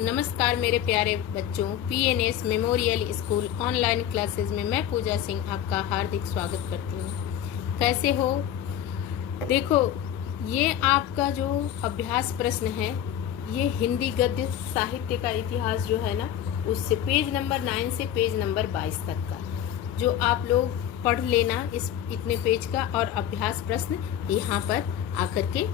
नमस्कार मेरे प्यारे बच्चों, PNS memorial school online classes में मैं पूजा सिंह आपका हार्दिक स्वागत करती हूँ। कैसे हो? देखो, ये आपका जो अभ्यास प्रश्न है, ये हिंदी गद्य साहित्य का इतिहास जो है ना, उससे पेज नंबर 9 से पेज नंबर 22 तक का जो आप लोग पढ़ लेना, इस इतने पेज का, और अभ्यास प्रश्न यहाँ पर आकर के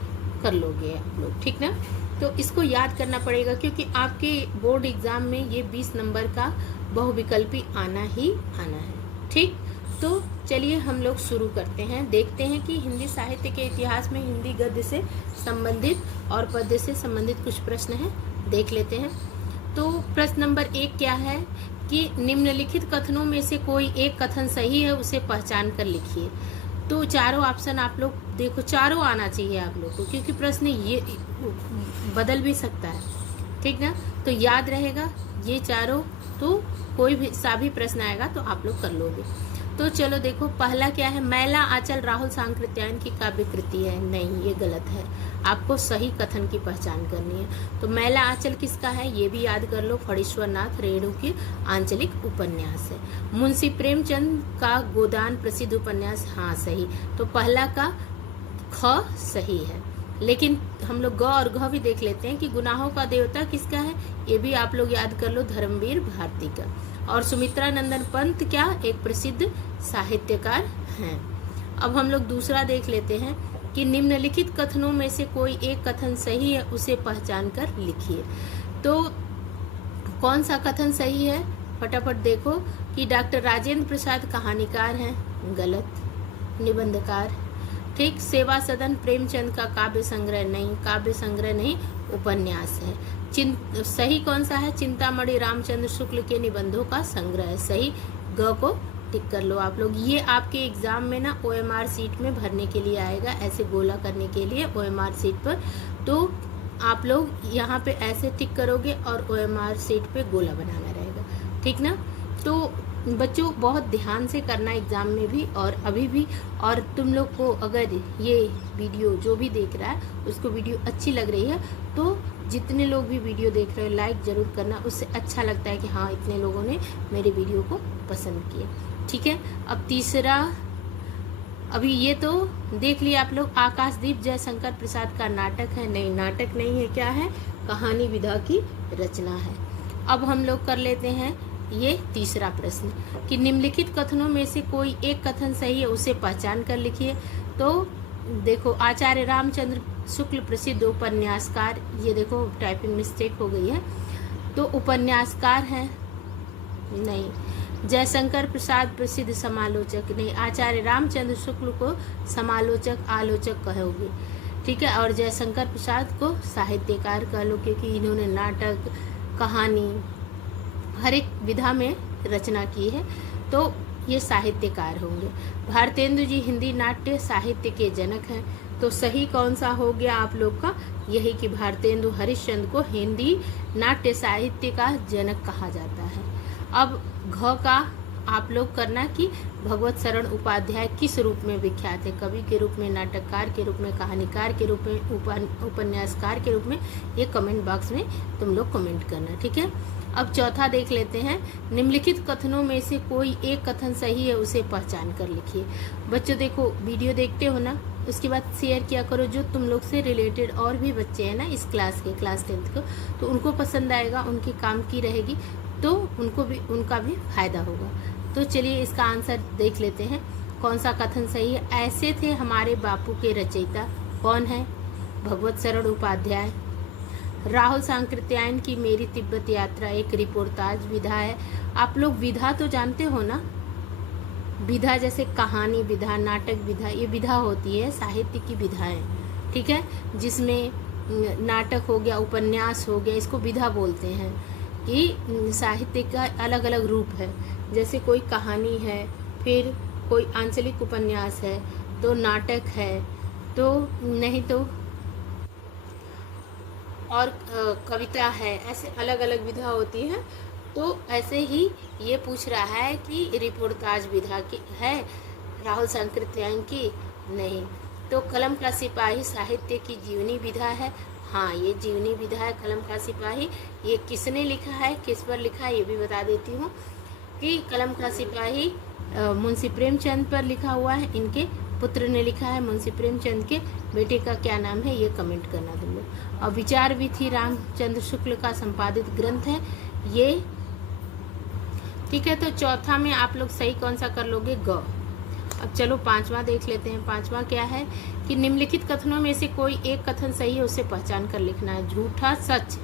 कर लोगे आप लोग, ठीक ना। तो इसको याद करना पड़ेगा क्योंकि आपके बोर्ड एग्जाम में ये 20 नंबर का बहुविकल्पी आना ही आना है, ठीक। तो चलिए हम लोग शुरू करते हैं, देखते हैं कि हिंदी साहित्य के इतिहास में हिंदी गद्य से संबंधित और पद्य से संबंधित कुछ प्रश्न हैं, देख लेते हैं। तो प्रश्न नंबर 1 क्या है कि निम्नलिखित कथनों में से कोई एक कथन सही है, उसे पहचान कर लिखिए। तो चारों ऑप्शन आप लोग देखो, चारों आना चाहिए आप लोग को, क्योंकि प्रश्न ये बदल भी सकता है, ठीक ना। तो याद रहेगा ये चारों, तो कोई भी सा भी प्रश्न आएगा तो आप लोग कर लोगे। तो चलो देखो, पहला क्या है, मैला आंचल राहुल सांकृत्यायन की काव्य कृति है। नहीं, ये गलत है, आपको सही कथन की पहचान करनी है। तो मैला आंचल किसका है, ये भी याद कर लो, फणीश्वर नाथ रेणु की आंचलिक उपन्यास है। मुंशी प्रेमचंद का गोदान प्रसिद्ध उपन्यास, हाँ सही। तो पहला का ख सही है, लेकिन हम लोग ग और घ भी देख लेते हैं कि गुनाहों का देवता किसका है, ये भी आप लोग याद कर लो, धर्मवीर भारती का। और सुमित्रा नंदन पंत क्या, एक प्रसिद्ध साहित्यकार हैं। अब हम लोग दूसरा देख लेते हैं कि निम्नलिखित कथनों में से कोई एक कथन सही है, उसे पहचान कर लिखिए। तो कौन सा कथन सही है, फटाफट देखो कि डॉक्टर राजेंद्र प्रसाद कहानीकार हैं, गलत, निबंधकार, ठीक। सेवा सदन प्रेमचंद का काव्य संग्रह, नहीं, काव्य संग्रह नहीं, उपन्यास है। सही कौन सा है, चिंतामणि रामचंद्र शुक्ल के निबंधों का संग्रह है, सही। ग को टिक कर लो आप लोग। ये आपके एग्जाम में ना ओएमआर सीट में भरने के लिए आएगा, ऐसे गोला करने के लिए ओएमआर सीट पर। तो आप लोग यहाँ पे ऐसे टिक करोगे और ओएमआर सीट पे गोला बनाना रहेगा, ठीक ना। तो बच्चों बहुत ध्यान से करना एग्जाम में भी और अभी भी। और तुम लोग को अगर ये वीडियो जो भी देख रहा है उसको वीडियो अच्छी लग रही है, तो जितने लोग भी वीडियो देख रहे हो लाइक जरूर करना, उससे अच्छा लगता है कि हाँ इतने लोगों ने मेरे वीडियो को पसंद किया, ठीक है। अब तीसरा, अभी ये तो देख लिया आप लोग, आकाशदीप जयशंकर प्रसाद का नाटक है, नहीं नाटक नहीं है, क्या है, कहानी विधा की रचना है। अब हम लोग कर लेते हैं ये तीसरा प्रश्न कि निम्नलिखित कथनों में से कोई एक कथन सही है, उसे पहचान कर लिखिए। तो देखो, आचार्य रामचंद्र शुक्ल प्रसिद्ध उपन्यासकार, ये देखो टाइपिंग मिस्टेक हो गई है, तो उपन्यासकार हैं, नहीं। जयशंकर प्रसाद प्रसिद्ध समालोचक, नहीं, आचार्य रामचंद्र शुक्ल को समालोचक आलोचक कहोगे, ठीक है। और जयशंकर प्रसाद को साहित्यकार कह लो, क्योंकि इन्होंने नाटक, कहानी, हर एक विधा में रचना की है, तो ये साहित्यकार होंगे। भारतेंदु जी हिंदी नाट्य साहित्य के जनक हैं, तो सही कौन सा हो गया आप लोग का, यही कि भारतेंदु हरिश्चंद्र को हिंदी नाट्य साहित्य का जनक कहा जाता है। अब घ का आप लोग करना कि भगवत शरण उपाध्याय किस रूप में विख्यात है, कवि के रूप में, नाटककार के रूप में, कहानीकार के रूप में, उपन्यासकार के रूप में, ये कमेंट बॉक्स में तुम लोग कमेंट करना, ठीक है। अब चौथा देख लेते हैं, निम्नलिखित कथनों में से कोई एक कथन सही है, उसे पहचान कर लिखिए। बच्चों देखो, वीडियो देखते हो ना, उसके बाद शेयर किया करो, जो तुम लोग से रिलेटेड और भी बच्चे हैं ना इस क्लास के, क्लास 10th को, तो उनको पसंद आएगा, उनके काम की रहेगी, तो उनका भी फायदा होगा। तो चलिए इसका आंसर देख लेते हैं, कौन सा कथन सही है। ऐसे थे हमारे बापू के रचयिता, कौन है, भगवत शरण उपाध्याय। राहुल सांकृत्यायन की मेरी तिब्बत यात्रा एक रिपोर्टाज विधा है। आप लोग विधा तो जानते हो ना, विधा जैसे कहानी विधा, नाटक विधा, ये विधा होती है साहित्य की विधाएं, ठीक है, जिसमें नाटक हो गया, उपन्यास हो गया, इसको विधा बोलते हैं। कि साहित्य का अलग अलग रूप है, जैसे कोई कहानी है, फिर कोई आंचलिक उपन्यास है, तो नाटक है, तो नहीं तो और कविता है, ऐसे अलग अलग विधा होती है। तो ऐसे ही ये पूछ रहा है कि रिपोर्टाज विधा की है राहुल सांकृत्यायन की, नहीं। तो कलम का सिपाही साहित्य की जीवनी विधा है, हाँ, ये जीवनी विधा है कलम का सिपाही। ये किसने लिखा है, किस पर लिखा है, ये भी बता देती हूँ कि कलम का सिपाही मुंशी प्रेमचंद पर लिखा हुआ है। इनके पुत्र ने लिखा है। मुंशी प्रेमचंद के बेटे का क्या नाम है, ये कमेंट करना तुम लोग। और विचार विधि रामचंद्र शुक्ल का संपादित ग्रंथ है ये। ठीक है, तो चौथा में आप लोग सही कौन सा कर लोगे, ग। अब चलो पांचवा देख लेते हैं। पांचवा क्या है कि निम्नलिखित कथनों में से कोई एक कथन सही है, उसे पहचान कर लिखना है। झूठा सच,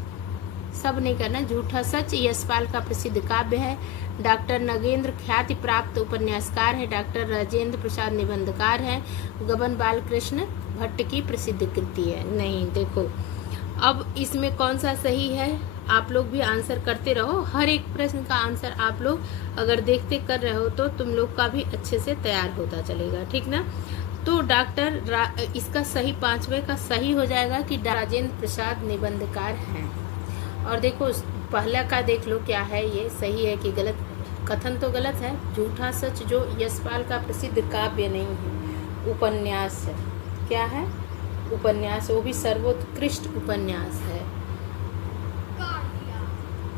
सब नहीं करना। झूठा सच यशपाल का प्रसिद्ध काव्य है। डॉक्टर नगेंद्र ख्याति प्राप्त उपन्यासकार है। डॉक्टर राजेंद्र प्रसाद निबंधकार है। गबन बालकृष्ण भट्ट की प्रसिद्ध कृति है। नहीं, देखो अब इसमें कौन सा सही है, आप लोग भी आंसर करते रहो। हर एक प्रश्न का आंसर आप लोग अगर देखते कर रहे हो तो तुम लोग का भी अच्छे से तैयार होता चलेगा, ठीक ना। तो इसका सही पांचवे का सही हो जाएगा कि राजेंद्र प्रसाद निबंधकार हैं। और देखो पहला का देख लो क्या है, ये सही है कि गलत। कथन तो गलत है। झूठा सच जो यशपाल का प्रसिद्ध काव्य नहीं है, उपन्यास है। क्या है, उपन्यास, वो भी सर्वोत्कृष्ट उपन्यास है,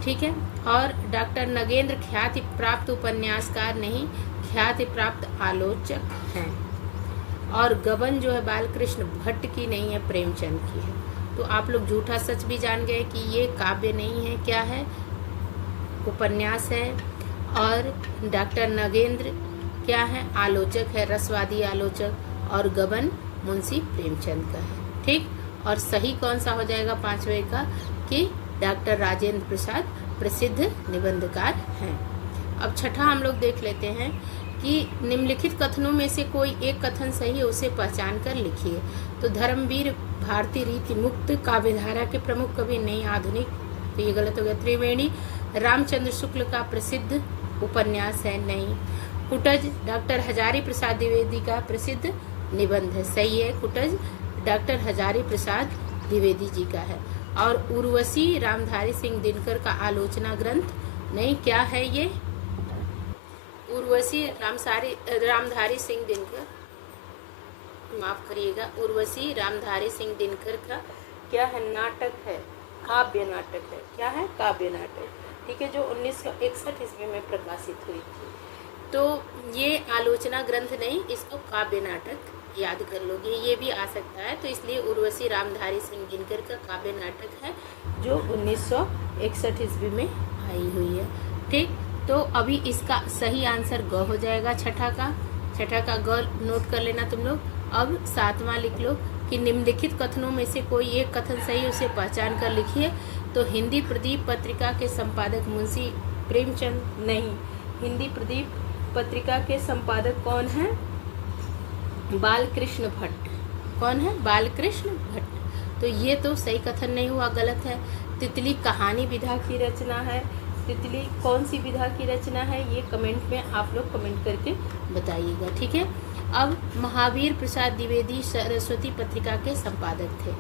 ठीक है। और डॉक्टर नगेंद्र ख्याति प्राप्त उपन्यासकार नहीं, ख्याति प्राप्त आलोचक हैं। और गबन जो है बालकृष्ण भट्ट की नहीं है, प्रेमचंद की है। तो आप लोग झूठा सच भी जान गए कि ये काव्य नहीं है, क्या है, उपन्यास है। और डॉक्टर नगेंद्र क्या है, आलोचक है, रसवादी आलोचक। और गबन मुंशी प्रेमचंद का है, ठीक। और सही कौन सा हो जाएगा पांचवे का कि डॉक्टर राजेंद्र प्रसाद प्रसिद्ध निबंधकार हैं। अब छठा हम लोग देख लेते हैं कि निम्नलिखित कथनों में से कोई एक कथन सही है, उसे पहचान कर लिखिए। तो धर्मवीर भारतीय रीति मुक्त काव्यधारा के प्रमुख कवि नहीं, आधुनिक, तो ये गलत हो गया। त्रिवेणी रामचंद्र शुक्ल का प्रसिद्ध उपन्यास है, नहीं। कुटज डॉक्टर हजारी प्रसाद द्विवेदी का प्रसिद्ध निबंध है, सही है। कुटज डॉक्टर हजारी प्रसाद द्विवेदी जी का है। और उर्वशी रामधारी सिंह दिनकर का आलोचना ग्रंथ, नहीं। क्या है ये, उर्वशी रामधारी सिंह दिनकर, माफ करिएगा, उर्वशी रामधारी सिंह दिनकर का क्या है, नाटक है, काव्य नाटक है। क्या है, काव्य नाटक, ठीक है, जो 1961 ईस्वी में प्रकाशित हुई थी। तो ये आलोचना ग्रंथ नहीं, इसको काव्य नाटक याद कर लोगे, ये भी आ सकता है। तो इसलिए उर्वशी रामधारी सिंह दिनकर का काव्य नाटक है जो 1961 ईस्वी में आई हुई है, ठीक। तो अभी इसका सही आंसर ग हो जाएगा। छठा का ग नोट कर लेना तुम लोग। अब सातवां लिख लो कि निम्नलिखित कथनों में से कोई एक कथन सही, उसे पहचान कर लिखिए। तो हिंदी प्रदीप पत्रिका के संपादक मुंशी प्रेमचंद नहीं, हिंदी प्रदीप पत्रिका के संपादक कौन है, बालकृष्ण भट्ट। कौन है, बालकृष्ण भट्ट। तो ये तो सही कथन नहीं हुआ, गलत है। तितली कहानी विधा की रचना है। तितली कौन सी विधा की रचना है, ये कमेंट में आप लोग कमेंट करके बताइएगा, ठीक है। अब महावीर प्रसाद द्विवेदी सरस्वती पत्रिका के संपादक थे।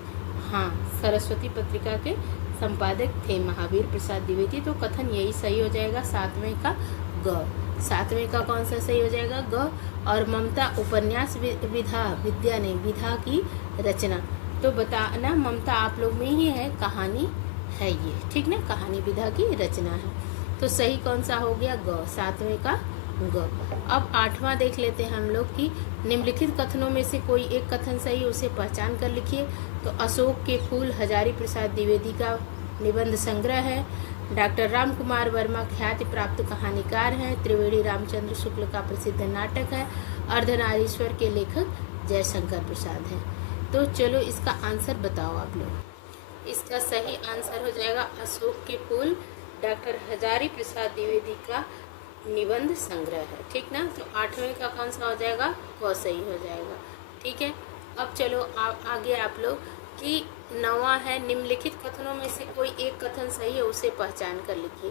हाँ, सरस्वती पत्रिका के संपादक थे महावीर प्रसाद द्विवेदी। तो कथन यही सही हो जाएगा, सातवें का ग। सातवें का कौन सा सही हो जाएगा, ग। और ममता उपन्यास विधा की रचना, तो बताना ममता आप लोग में ही है, कहानी है ये, ठीक ना, कहानी विधा की रचना है। तो सही कौन सा हो गया, ग, सातवें का ग। अब आठवां देख लेते हैं हम लोग कि निम्नलिखित कथनों में से कोई एक कथन सही, उसे पहचान कर लिखिए। तो अशोक के फूल हजारी प्रसाद द्विवेदी का निबंध संग्रह है। डॉक्टर राम कुमार वर्मा ख्याति प्राप्त कहानीकार हैं। त्रिवेणी रामचंद्र शुक्ल का प्रसिद्ध नाटक है। अर्धनारीश्वर के लेखक जयशंकर प्रसाद हैं। तो चलो इसका आंसर बताओ आप लोग। इसका सही आंसर हो जाएगा अशोक के फूल, डॉक्टर हजारी प्रसाद द्विवेदी का निबंध संग्रह है, ठीक ना। तो आठवें का कौन सा हो जाएगा, वो सही हो जाएगा, ठीक है। अब चलो आगे आप लोग कि नवा है, निम्नलिखित कथनों में से कोई एक कथन सही है, उसे पहचान कर लिखिए।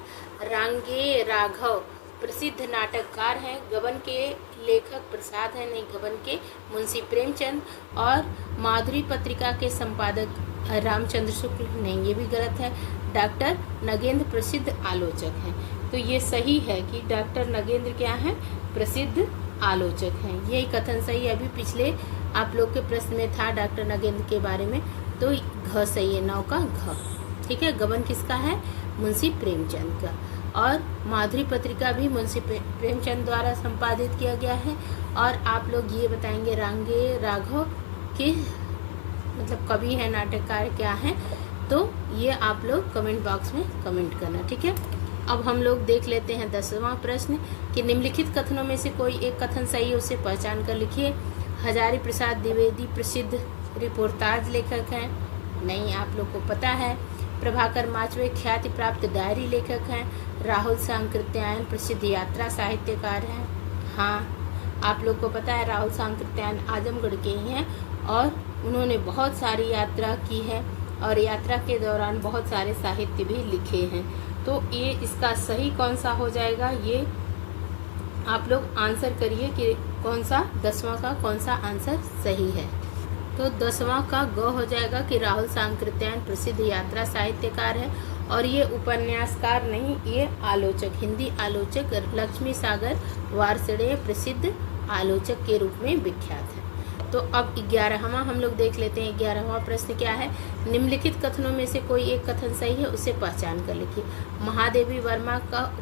रांगे राघव प्रसिद्ध नाटककार हैं। गबन के लेखक प्रसाद हैं, नहीं, गबन के मुंशी प्रेमचंद। और माधुरी पत्रिका के संपादक रामचंद्र शुक्ल, नहीं, ये भी गलत है। डॉक्टर नगेंद्र प्रसिद्ध आलोचक हैं। तो ये सही है कि डॉक्टर नगेंद्र क्या हैं, प्रसिद्ध आलोचक हैं। यही कथन सही है। अभी पिछले आप लोग के प्रश्न में था डॉक्टर नगेंद्र के बारे में, तो घ सही है, 9 का घ। ठीक है, गबन किसका है? मुंशी प्रेमचंद का। और माधुरी पत्रिका भी मुंशी प्रेमचंद द्वारा संपादित किया गया है। और आप लोग ये बताएंगे रांगे राघव के मतलब कवि है, नाटककार क्या है, तो ये आप लोग कमेंट बॉक्स में कमेंट करना। ठीक है, अब हम लोग देख लेते हैं 10वां प्रश्न कि निम्नलिखित कथनों में से कोई एक कथन सही है, उसे पहचान कर लिखिए। हजारी प्रसाद द्विवेदी प्रसिद्ध रिपोर्टाज लेखक हैं, नहीं आप लोग को पता है। प्रभाकर माचवे ख्याति प्राप्त डायरी लेखक हैं। राहुल सांकृत्यायन प्रसिद्ध यात्रा साहित्यकार हैं, हाँ आप लोग को पता है राहुल सांकृत्यायन आजमगढ़ के ही हैं और उन्होंने बहुत सारी यात्रा की है और यात्रा के दौरान बहुत सारे साहित्य भी लिखे हैं। तो ये इसका सही कौन सा हो जाएगा, ये आप लोग आंसर करिए कि कौन सा 10वां का कौन सा आंसर सही है। तो 10वां का ग हो जाएगा कि राहुल सांकृत्यायन प्रसिद्ध यात्रा साहित्यकार है और ये उपन्यासकार नहीं, ये आलोचक, हिंदी आलोचक लक्ष्मी सागर वार्षणेय प्रसिद्ध आलोचक के रूप में विख्यात है। तो अब 11वां हम लोग देख लेते हैं। 11वां प्रश्न क्या है? निम्नलिखित कथनों में से कोई एक कथन सही है, उसे पहचान कर लिखिए। महादेवी वर्मा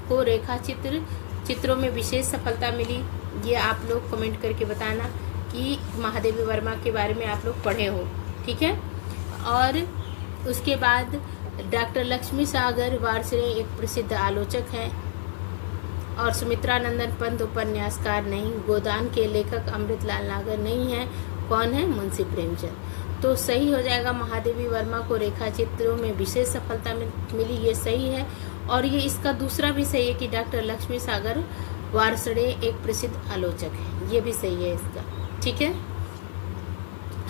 को रेखा चित्रों में विशेष सफलता मिली, ये आप लोग कमेंट करके बताना कि महादेवी वर्मा के बारे में आप लोग पढ़े हो। ठीक है, और उसके बाद डॉक्टर लक्ष्मी सागर वार्षणेय एक प्रसिद्ध आलोचक हैं और सुमित्रा नंदन पंत उपन्यासकार नहीं। गोदान के लेखक अमृतलाल नागर नहीं है, कौन है? मुंशी प्रेमचंद। तो सही हो जाएगा महादेवी वर्मा को रेखा चित्रों में विशेष सफलता मिली, ये सही है। और ये इसका दूसरा भी सही है कि डॉक्टर लक्ष्मी सागर वार्षणेय एक प्रसिद्ध आलोचक है, ये भी सही है इसका। ठीक है,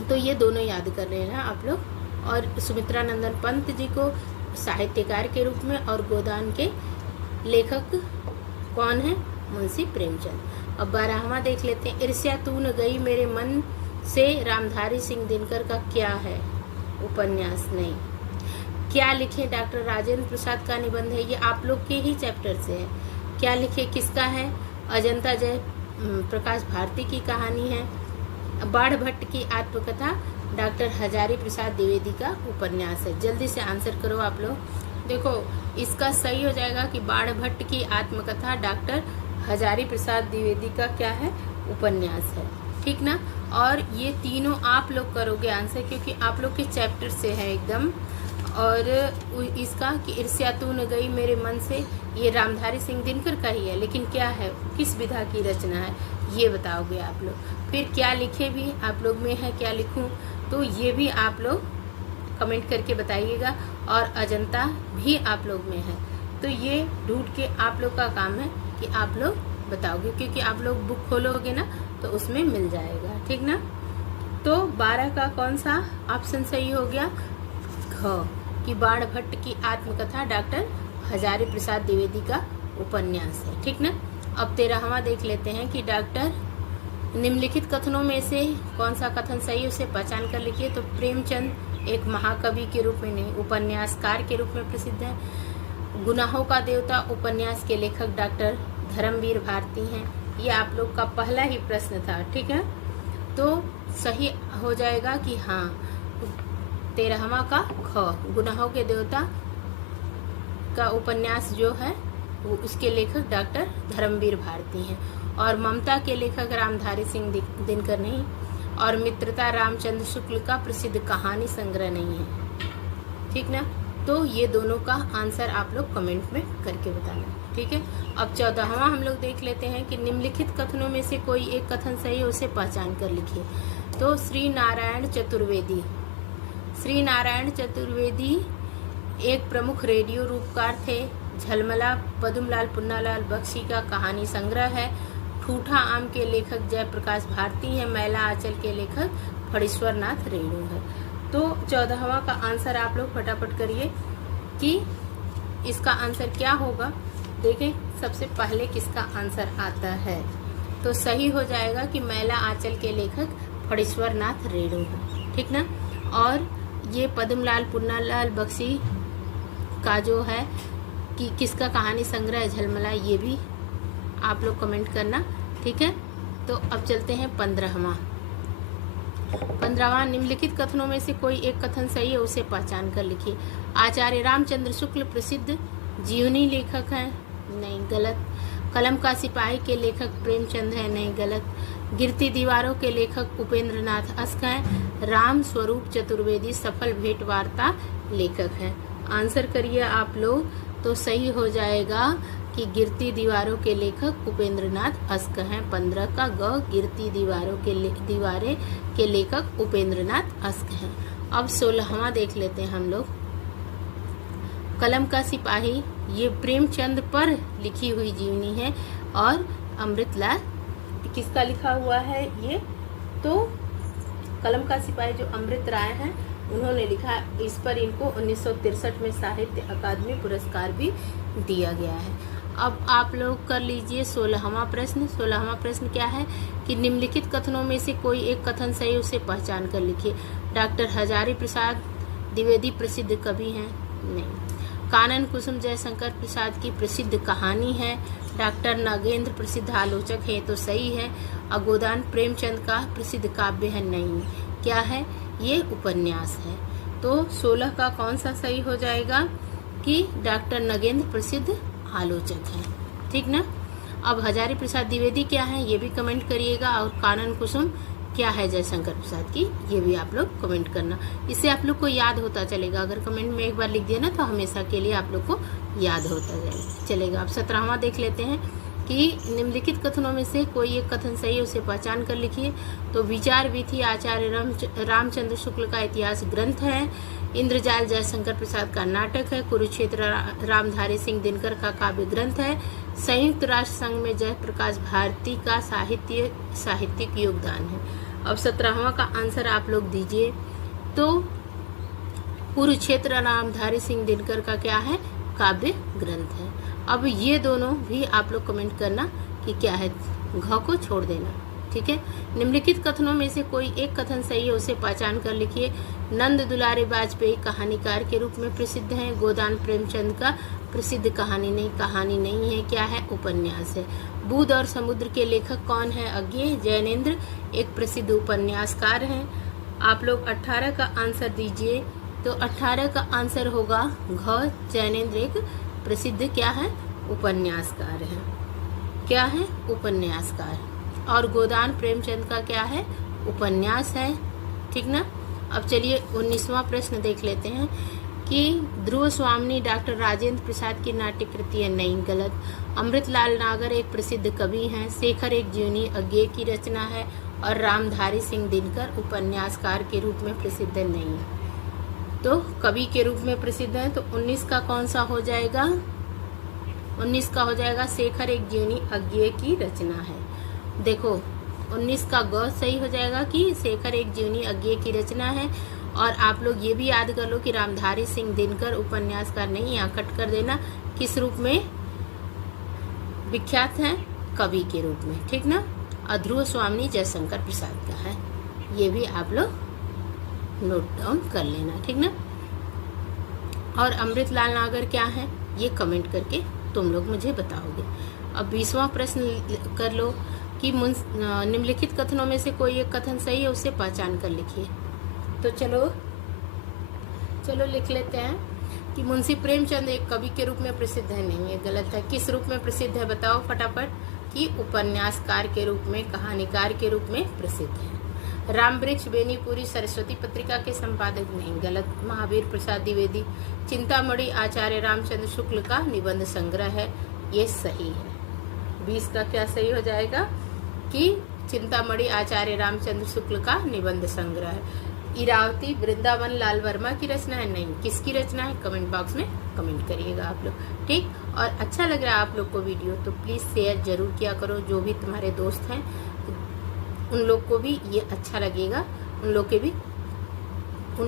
तो ये दोनों याद कर रहे हैं आप लोग। और सुमित्रा नंदन पंत जी को साहित्यकार के रूप में और गोदान के लेखक कौन है? मुंशी प्रेमचंद। अब 12वां देख लेते हैं। ईर्ष्या तू न गई मेरे मन से रामधारी सिंह दिनकर का क्या है? उपन्यास नहीं। क्या लिखे? डॉक्टर राजेंद्र प्रसाद का निबंध है, ये आप लोग के ही चैप्टर से है। क्या लिखे किसका है? अजंता जय प्रकाश भारती की कहानी है। बाढ़ भट्ट की आत्मकथा डॉक्टर हजारी प्रसाद द्विवेदी का उपन्यास है। जल्दी से आंसर करो आप लोग। देखो इसका सही हो जाएगा कि बाढ़ भट्ट की आत्मकथा डॉक्टर हजारी प्रसाद द्विवेदी का क्या है? उपन्यास है। ठीक ना, और ये तीनों आप लोग करोगे आंसर क्योंकि आप लोग के चैप्टर से है एकदम। और इसका कि ईर्ष्या तू न गई मेरे मन से, ये रामधारी सिंह दिनकर का ही है, लेकिन क्या है, किस विधा की रचना है, ये बताओगे आप लोग। फिर क्या लिखे भी आप लोग में है, क्या लिखूं, तो ये भी आप लोग कमेंट करके बताइएगा। और अजंता भी आप लोग में है, तो ये ढूंढ के आप लोग का काम है कि आप लोग बताओगे, क्योंकि आप लोग बुक खोलोगे ना तो उसमें मिल जाएगा। ठीक ना, तो 12 का कौन सा ऑप्शन सही हो गया? घ, कि बाढ़ भट्ट की आत्मकथा डॉक्टर हजारी प्रसाद द्विवेदी का उपन्यास है। ठीक ना, अब 13वां देख लेते हैं कि डॉक्टर निम्नलिखित कथनों में से कौन सा कथन सही, उसे पहचान कर लिखिए। तो प्रेमचंद एक महाकवि के रूप में नहीं, उपन्यासकार के रूप में प्रसिद्ध है। गुनाहों का देवता उपन्यास के लेखक डॉक्टर धर्मवीर भारती हैं, ये आप लोग का पहला ही प्रश्न था। ठीक है, तो सही हो जाएगा कि हाँ 13वां का ख, गुनाहों के देवता का उपन्यास जो है वो उसके लेखक डॉक्टर धर्मवीर भारती हैं। और ममता के लेखक रामधारी सिंह दिनकर नहीं, और मित्रता रामचंद्र शुक्ल का प्रसिद्ध कहानी संग्रह नहीं है। ठीक ना, तो ये दोनों का आंसर आप लोग कमेंट में करके बताना। ठीक है, अब 14वां हम लोग देख लेते हैं कि निम्नलिखित कथनों में से कोई एक कथन सही है, उसे पहचान कर लिखिए। तो श्री नारायण चतुर्वेदी एक प्रमुख रेडियो रूपकार थे। झलमला पद्मलाल पुन्नालाल बख्शी का कहानी संग्रह है। ठूठा आम के लेखक जयप्रकाश भारती हैं। मैला आंचल के लेखक फणीश्वर नाथ रेणु है। तो 14वां का आंसर आप लोग फटाफट करिए कि इसका आंसर क्या होगा। देखें सबसे पहले किसका आंसर आता है, तो सही हो जाएगा कि मैला आंचल के लेखक फणीश्वर नाथ रेणु है। ठीक ना, और ये पद्मलाल पुन्नालाल बख्शी का जो है कि किसका कहानी संग्रह झलमला, ये भी आप लोग कमेंट करना। ठीक है, तो अब चलते हैं 15वां। 15वां, निम्नलिखित कथनों में से कोई एक कथन सही है, उसे पहचान कर लिखिए। आचार्य रामचंद्र शुक्ल प्रसिद्ध जीवनी लेखक हैं, नहीं, गलत। कलम का सिपाही के लेखक प्रेमचंद है, नहीं, गलत। गिरती दीवारों के लेखक उपेंद्र नाथ अस्क हैं। राम स्वरूप चतुर्वेदी सफल भेंट वार्ता लेखक हैं। आंसर करिए आप लोग, तो सही हो जाएगा कि गिरती दीवारों के लेखक उपेंद्र नाथ अस्क हैं। 15 का ग, गिरती दीवारें के लेखक उपेंद्र नाथ अस्क हैं। अब 16वां देख लेते हैं हम लोग। कलम का सिपाही, ये प्रेमचंद पर लिखी हुई जीवनी है और अमृतलाल किसका लिखा हुआ है ये? तो कलम का सिपाही जो अमृत राय हैं उन्होंने लिखा। इस पर इनको 1963 में साहित्य अकादमी पुरस्कार भी दिया गया है। अब आप लोग कर लीजिए 16वां प्रश्न। 16वां प्रश्न क्या है कि निम्नलिखित कथनों में से कोई एक कथन सही, उसे पहचान कर लिखिए। डॉक्टर हजारी प्रसाद द्विवेदी प्रसिद्ध कवि हैं, नहीं। कानन कुसुम जयशंकर प्रसाद की प्रसिद्ध कहानी है। डॉक्टर नगेंद्र प्रसिद्ध आलोचक है, तो सही है। अगोदान प्रेमचंद का प्रसिद्ध काव्य है, नहीं। क्या है ये? उपन्यास है। तो 16 का कौन सा सही हो जाएगा कि डॉक्टर नगेंद्र प्रसिद्ध आलोचक है, ठीक ना। अब हजारी प्रसाद द्विवेदी क्या है ये भी कमेंट करिएगा, और कानन कुसुम क्या है जयशंकर प्रसाद की, ये भी आप लोग कमेंट करना। इससे आप लोग को याद होता चलेगा। अगर कमेंट में एक बार लिख दिया ना तो हमेशा के लिए आप लोग को याद होता चलेगा। अब 17वां देख लेते हैं कि निम्नलिखित कथनों में से कोई एक कथन सही है, उसे पहचान कर लिखिए। तो विचार विधि आचार्य रामचंद्र शुक्ल का इतिहास ग्रंथ है। इंद्रजाल जयशंकर प्रसाद का नाटक है। कुरुक्षेत्र रामधारी सिंह दिनकर का काव्य ग्रंथ है। संयुक्त राष्ट्र संघ में जयप्रकाश भारती का साहित्यिक योगदान है। अब 17वां का आंसर आप लोग दीजिए। तो कुरुक्षेत्र रामधारी सिंह दिनकर का क्या है? काव्य ग्रंथ है। अब ये दोनों भी आप लोग कमेंट करना कि क्या है, घ को छोड़ देना, ठीक है। निम्नलिखित कथनों में से कोई एक कथन सही है, उसे पहचान कर लिखिए। नंद दुलारे वाजपेयी कहानीकार के रूप में प्रसिद्ध हैं। गोदान प्रेमचंद का प्रसिद्ध कहानी नहीं है, क्या है? उपन्यास है। बुध और समुद्र के लेखक कौन है? अज्ञेय जैनेन्द्र एक प्रसिद्ध उपन्यासकार हैं। आप लोग 18 का आंसर दीजिए। तो 18 का आंसर होगा घ, जैनेन्द्र एक प्रसिद्ध क्या है? उपन्यासकार है। क्या है? उपन्यासकार। और गोदान प्रेमचंद का क्या है? उपन्यास है, ठीक ना। अब चलिए 19वां प्रश्न देख लेते हैं कि ध्रुव स्वामिनी डॉक्टर राजेंद्र प्रसाद की नाट्य कृति है, नहीं, गलत। अमृतलाल नागर एक प्रसिद्ध कवि हैं। शेखर एक जीवनी अज्ञेय की रचना है। और रामधारी सिंह दिनकर उपन्यासकार के रूप में प्रसिद्ध है, नहीं। तो कवि के रूप में प्रसिद्ध है। तो 19 का कौन सा हो जाएगा? 19 का हो जाएगा शेखर एक जीवनी अज्ञेय की रचना है। देखो 19 का ग सही हो जाएगा कि शेखर एक जीवनी अज्ञेय की रचना है। और आप लोग ये भी याद कर लो कि रामधारी सिंह दिनकर उपन्यासकार नहीं, यहाँ कट कर देना। किस रूप में विख्यात हैं? कवि के रूप में, ठीक ना। ध्रुव स्वामिनी जयशंकर प्रसाद का है, ये भी आप लोग नोट डाउन कर लेना, ठीक ना। और अमृतलाल नागर क्या है ये कमेंट करके तुम लोग मुझे बताओगे। अब 20वां प्रश्न कर लो कि निम्नलिखित कथनों में से कोई एक कथन सही है, उसे पहचान कर लिखिए। तो चलो लिख लेते हैं कि मुंशी प्रेमचंद एक कवि के रूप में प्रसिद्ध है, नहीं, ये गलत है। किस रूप में प्रसिद्ध है बताओ फटाफट। कि उपन्यासकार के रूप में, कहानीकार के रूप में प्रसिद्ध है। रामवृक्ष बेनीपुरी सरस्वती पत्रिका के संपादक, नहीं, गलत। महावीर प्रसाद द्विवेदी चिंतामणि आचार्य रामचंद्र शुक्ल का निबंध संग्रह है, ये सही है। 20 का क्या सही हो जाएगा कि चिंतामणि आचार्य रामचंद्र शुक्ल का निबंध संग्रह है। इरावती वृंदावन लाल वर्मा की रचना है, नहीं। किसकी रचना है? कमेंट बॉक्स में कमेंट करिएगा आप लोग, ठीक। और अच्छा लग रहा है आप लोग को वीडियो तो प्लीज शेयर जरूर किया करो। जो भी तुम्हारे दोस्त हैं उन लोग को भी ये अच्छा लगेगा, उन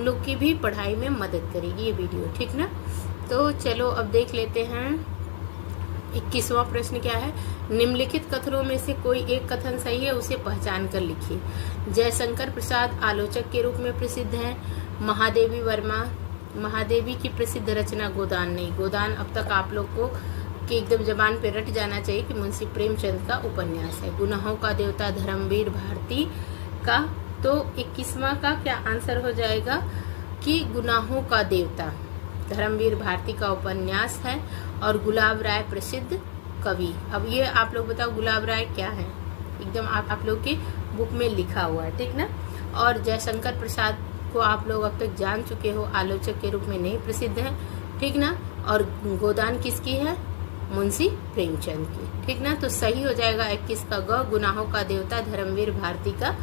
लोग की भी पढ़ाई में मदद करेगी ये वीडियो, ठीक ना। तो चलो अब देख लेते हैं 21वां प्रश्न क्या है। निम्नलिखित कथनों में से कोई एक कथन सही है, उसे पहचान कर लिखिए। जयशंकर प्रसाद आलोचक के रूप में प्रसिद्ध हैं। महादेवी की प्रसिद्ध रचना गोदान, नहीं। गोदान अब तक आप लोग को कि एकदम जबान पे रट जाना चाहिए कि मुंशी प्रेमचंद का उपन्यास है। गुनाहों का देवता धर्मवीर भारती का तो 21वां का क्या आंसर हो जाएगा कि गुनाहों का देवता धर्मवीर भारती का उपन्यास है और गुलाब राय प्रसिद्ध कवि। अब ये आप लोग बताओ गुलाब राय क्या है, एकदम आप लोग की बुक में लिखा हुआ है, ठीक ना। और जयशंकर प्रसाद को आप लोग अब तक जान चुके हो, आलोचक के रूप में नहीं प्रसिद्ध है, ठीक ना। और गोदान किसकी है, मुंशी प्रेमचंद की, ठीक ना। तो सही हो जाएगा 21 का ग, गुनाहों का देवता धर्मवीर भारती का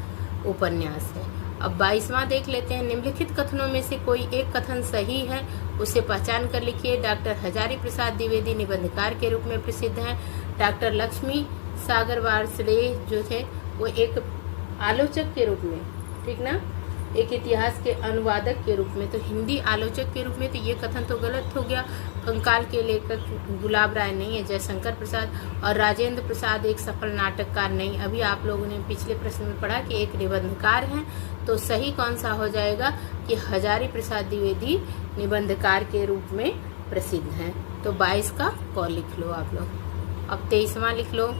उपन्यास है। अब 22वां देख लेते हैं। निम्नलिखित कथनों में से कोई एक कथन सही है, उसे पहचान कर लिखिए। डॉक्टर हजारी प्रसाद द्विवेदी निबंधकार के रूप में प्रसिद्ध हैं। डॉक्टर लक्ष्मी सागर वार्ष्णेय जो थे वो एक आलोचक के रूप में, ठीक ना, एक इतिहास के अनुवादक के रूप में, तो हिंदी आलोचक के रूप में, तो ये कथन तो गलत हो गया। कंकाल के लेखक गुलाब राय नहीं है, जयशंकर प्रसाद। और राजेंद्र प्रसाद एक सफल नाटककार नहीं। अभी आप लोगों ने पिछले प्रश्न में पढ़ा कि एक निबंधकार हैं, तो सही कौन सा हो जाएगा कि हजारी प्रसाद द्विवेदी निबंधकार के रूप में प्रसिद्ध हैं। तो 22 का क लिख लो आप लोग। अब 23वां लिख लो,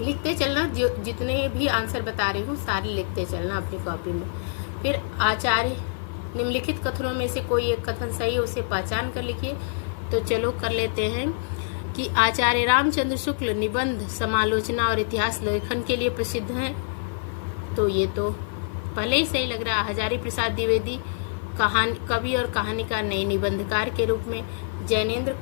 लिखते चलना, जितने भी आंसर बता रही हूँ सारे लिखते चलना अपनी कॉपी में। फिर आचार्य, निम्नलिखित कथनों में से कोई एक कथन सही है, उसे पहचान कर लिखिए। तो चलो कर लेते हैं कि आचार्य रामचंद्र शुक्ल निबंध, समालोचना और इतिहास लेखन के लिए प्रसिद्ध हैं। तो ये तो पहले ही सही लग रहा है। हजारी प्रसाद द्विवेदी कवि और कहानीकार नहीं, निबंधकार के रूप में। जैनेन्द्र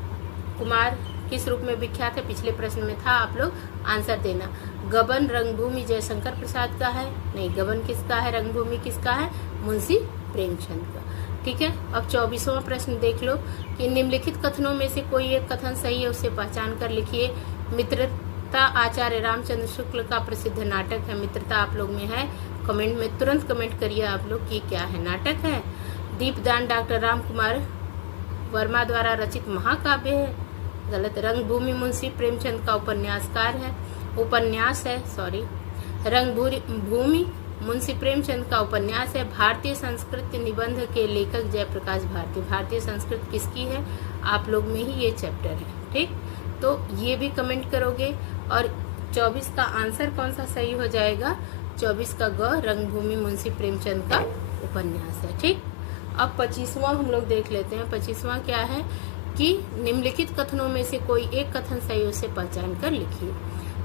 कुमार किस रूप में विख्यात है, पिछले प्रश्न में था, आप लोग आंसर देना। गबन रंगभूमि जयशंकर प्रसाद का है, नहीं, गबन किसका है, रंगभूमि किसका है, मुंशी प्रेमचंद का, ठीक है। अब 24वां प्रश्न देख लो कि निम्नलिखित कथनों में से कोई एक कथन सही है, उसे पहचान कर लिखिए। मित्रता आचार्य रामचंद्र शुक्ल का प्रसिद्ध नाटक है। मित्रता आप लोग में है, कमेंट में तुरंत कमेंट करिए आप लोग कि क्या है, नाटक है। दीपदान डॉक्टर राम कुमार वर्मा द्वारा रचित महाकाव्य है, गलत। रंगभूमि मुंशी प्रेमचंद का उपन्यास है, सॉरी, रंगभूमि मुंशी प्रेमचंद का उपन्यास है। भारतीय संस्कृत निबंध के लेखक जयप्रकाश भारती। भारतीय संस्कृत किसकी है, आप लोग में ही ये चैप्टर है, ठीक। तो ये भी कमेंट करोगे। और 24 का आंसर कौन सा सही हो जाएगा, 24 का ग, रंगभूमि मुंशी प्रेमचंद का उपन्यास है, ठीक। अब 25वां हम लोग देख लेते हैं। 25वां क्या है कि निम्नलिखित कथनों में से कोई एक कथन सही, उसे पहचान कर लिखिए।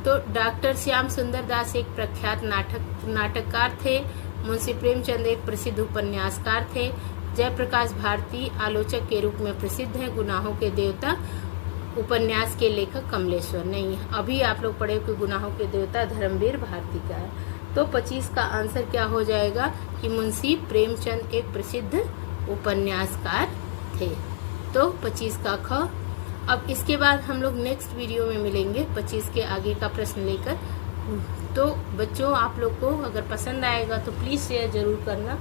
तो डॉक्टर श्याम सुंदर दास एक प्रख्यात नाटककार थे। मुंशी प्रेमचंद एक प्रसिद्ध उपन्यासकार थे। जयप्रकाश भारती आलोचक के रूप में प्रसिद्ध हैं। गुनाहों के देवता उपन्यास के लेखक कमलेश्वर नहीं है। अभी आप लोग पढ़े कि गुनाहों के देवता धर्मवीर भारती का है। तो 25 का आंसर क्या हो जाएगा कि मुंशी प्रेमचंद एक प्रसिद्ध उपन्यासकार थे। तो 25 का ख। अब इसके बाद हम लोग नेक्स्ट वीडियो में मिलेंगे 25 के आगे का प्रश्न लेकर। तो बच्चों, आप लोग को अगर पसंद आएगा तो प्लीज़ शेयर जरूर करना।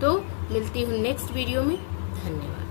तो मिलती हूँ नेक्स्ट वीडियो में, धन्यवाद।